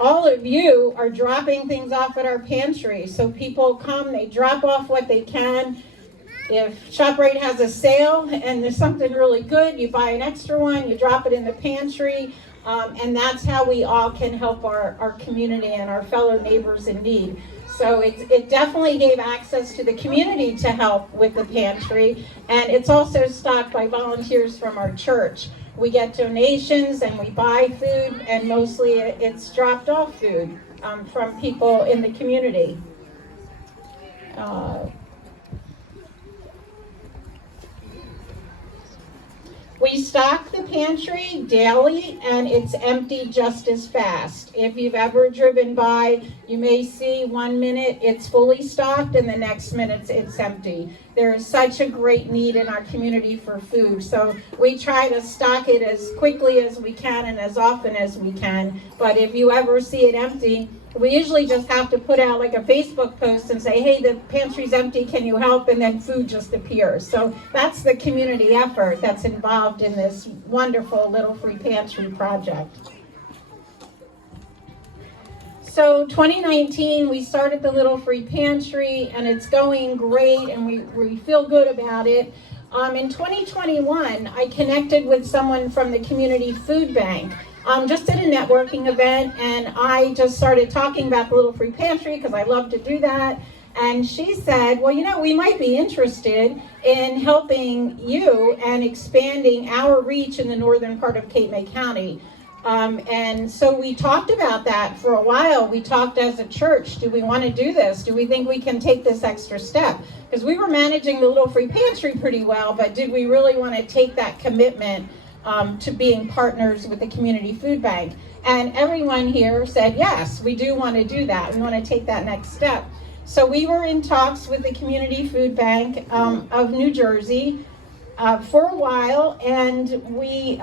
all of you are dropping things off at our pantry. So people come, they drop off what they can. If ShopRite has a sale and there's something really good, you buy an extra one, you drop it in the pantry, and that's how we all can help our community and our fellow neighbors in need. So it definitely gave access to the community to help with the pantry, and it's also stocked by volunteers from our church. We get donations and we buy food, and mostly it's dropped off food from people in the community. We stock the pantry daily, and it's empty just as fast. If you've ever driven by, you may see 1 minute it's fully stocked and the next minute it's empty. There is such a great need in our community for food, so we try to stock it as quickly as we can and as often as we can. But if you ever see it empty, we usually just have to put out like a Facebook post and say, hey, the pantry's empty, can you help? And then food just appears. So that's the community effort that's involved in this wonderful Little Free Pantry project. So 2019, we started the Little Free Pantry, and it's going great, and we feel good about it. In 2021, I connected with someone from the Community Food Bank. Just at a networking event, and I just started talking about the Little Free Pantry because I love to do that. And she said, well, you know, we might be interested in helping you and expanding our reach in the northern part of Cape May County. And so we talked about that for a while. We talked as a church, do we want to do this? Do we think we can take this extra step? Because we were managing the Little Free Pantry pretty well, but did we really want to take that commitment to being partners with the Community Food Bank? And everyone here said, yes, we do want to do that. We want to take that next step. So we were in talks with the Community Food Bank of New Jersey for a while, and we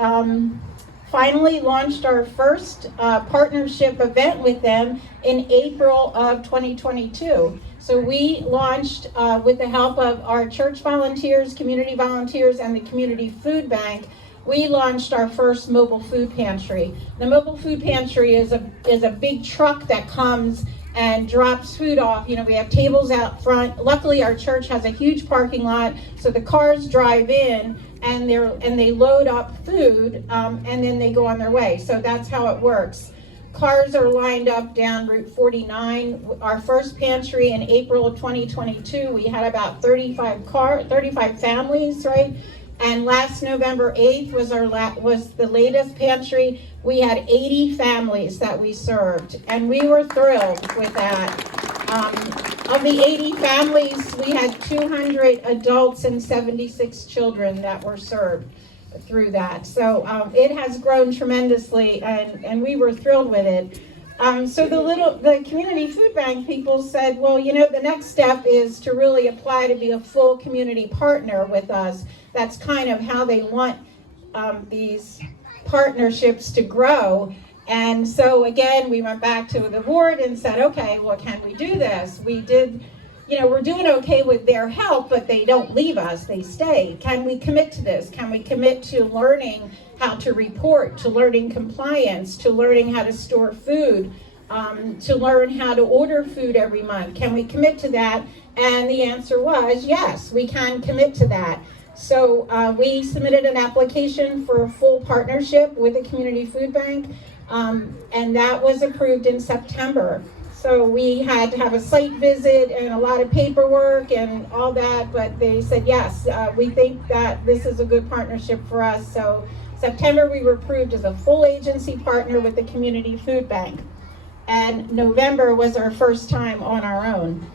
finally launched our first partnership event with them in April of 2022. So we launched with the help of our church volunteers, community volunteers, and the Community Food Bank. We launched our first mobile food pantry. The mobile food pantry is a big truck that comes and drops food off. You know, we have tables out front. Luckily, our church has a huge parking lot, so the cars drive in and they load up food, and then they go on their way. So that's how it works. Cars are lined up down Route 49. Our first pantry in April of 2022, we had about 35 families, right? And last November 8th was the latest pantry. We had 80 families that we served, and we were thrilled with that. Of the 80 families, we had 200 adults and 76 children that were served through that. So it has grown tremendously, and we were thrilled with it. So the Community Food Bank people said, well, you know, the next step is to really apply to be a full community partner with us. That's kind of how they want these partnerships to grow. And so again, we went back to the board and said, okay, well, can we do this? We did, you know, we're doing okay with their help, but they don't leave us, they stay. Can we commit to this? Can we commit to learning how to report, to learning compliance, to learning how to store food, to learn how to order food every month? Can we commit to that? And the answer was yes, we can commit to that. So we submitted an application for a full partnership with the Community Food Bank, and that was approved in September. So we had to have a site visit and a lot of paperwork and all that, but they said, yes, we think that this is a good partnership for us. So September, we were approved as a full agency partner with the Community Food Bank. And November was our first time on our own.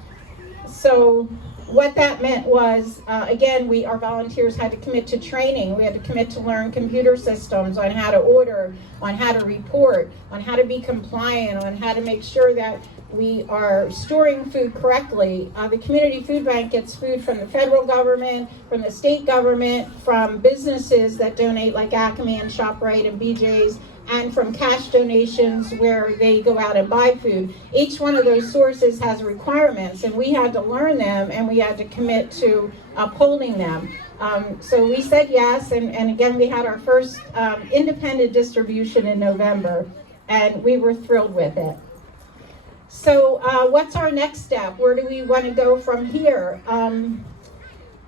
So what that meant was, again, our volunteers had to commit to training. We had to commit to learn computer systems on how to order, on how to report, on how to be compliant, on how to make sure that we are storing food correctly. The Community Food Bank gets food from the federal government, from the state government, from businesses that donate like Acme and ShopRite and BJ's, and from cash donations where they go out and buy food. Each one of those sources has requirements, and we had to learn them, and we had to commit to upholding them. So we said yes, and again, we had our first independent distribution in November. and we were thrilled with it. So what's our next step? Where do we want to go from here?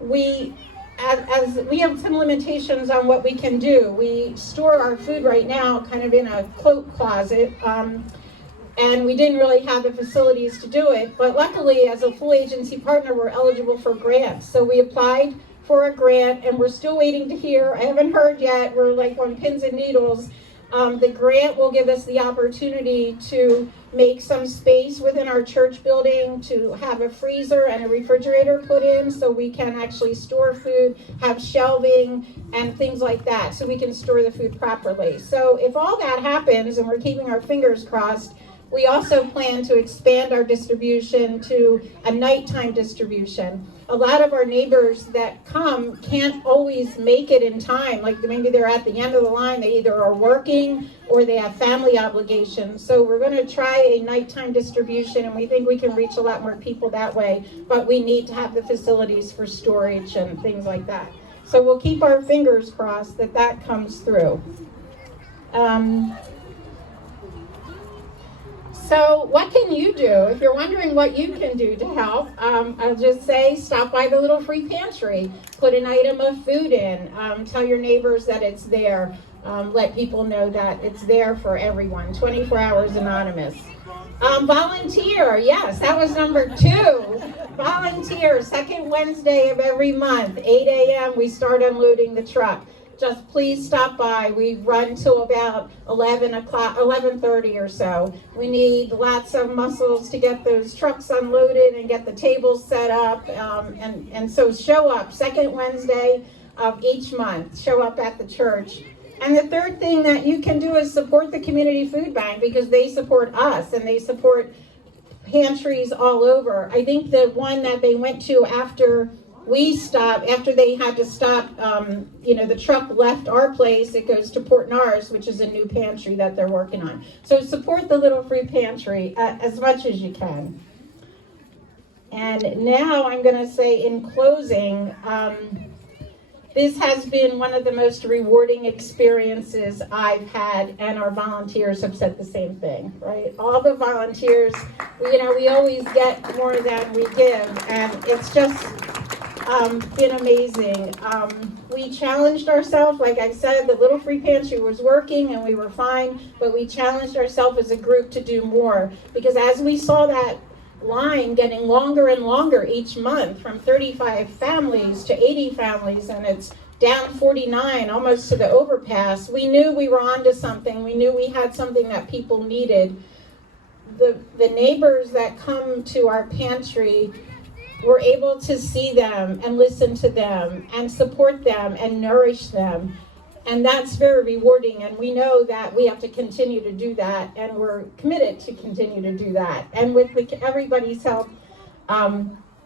We have some limitations on what we can do. We store our food right now kind of in a cloak closet, and we didn't really have the facilities to do it. But luckily, as a full agency partner, we're eligible for grants. So we applied for a grant, and we're still waiting to hear. I haven't heard yet. We're like on pins and needles. The grant will give us the opportunity to make some space within our church building, to have a freezer and a refrigerator put in so we can actually store food, have shelving and things like that, so we can store the food properly. So if all that happens, and we're keeping our fingers crossed, we also plan to expand our distribution to a nighttime distribution. A lot of our neighbors that come can't always make it in time. Like maybe they're at the end of the line, they either are working or they have family obligations. So we're going to try a nighttime distribution, and we think we can reach a lot more people that way, but we need to have the facilities for storage and things like that. So we'll keep our fingers crossed that that comes through. So what can you do? If you're wondering what you can do to help, I'll just say stop by the little free pantry, put an item of food in, tell your neighbors that it's there, let people know that it's there for everyone, 24 hours anonymous. Volunteer, yes, that was number 2. Volunteer, second Wednesday of every month, 8 a.m. we start unloading the truck. Just please stop by. We run till about 11:30 or so. We need lots of muscles to get those trucks unloaded and get the tables set up. And so show up, second Wednesday of each month. Show up at the church. And the third thing that you can do is support the Community Food Bank, because they support us and they support pantries all over. I think the one that they went to after they had to stop, the truck left our place, it goes to Port Norris, which is a new pantry that they're working on. So support the little free pantry as much as you can. And now I'm going to say in closing, this has been one of the most rewarding experiences I've had, and our volunteers have said the same thing, right? All the volunteers, we always get more than we give, and it's just been amazing. We challenged ourselves, like I said, the little free pantry was working and we were fine, but we challenged ourselves as a group to do more, because as we saw that line getting longer and longer each month, from 35 families to 80 families, and it's down 49 almost to the overpass, we knew we were onto something. We knew we had something that people needed. The neighbors that come to our pantry, we're able to see them and listen to them and support them and nourish them. And that's very rewarding, and we know that we have to continue to do that, and we're committed to continue to do that. And with everybody's help,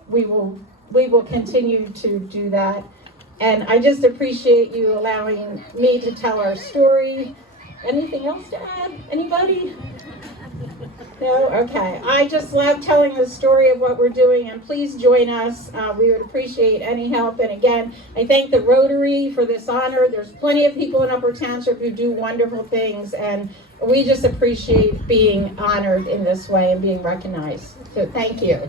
we will continue to do that. And I just appreciate you allowing me to tell our story. Anything else to add? Anybody? No? Okay. I just love telling the story of what we're doing, and please join us. We would appreciate any help. And again, I thank the Rotary for this honor. There's plenty of people in Upper Township who do wonderful things, and we just appreciate being honored in this way and being recognized. So thank you.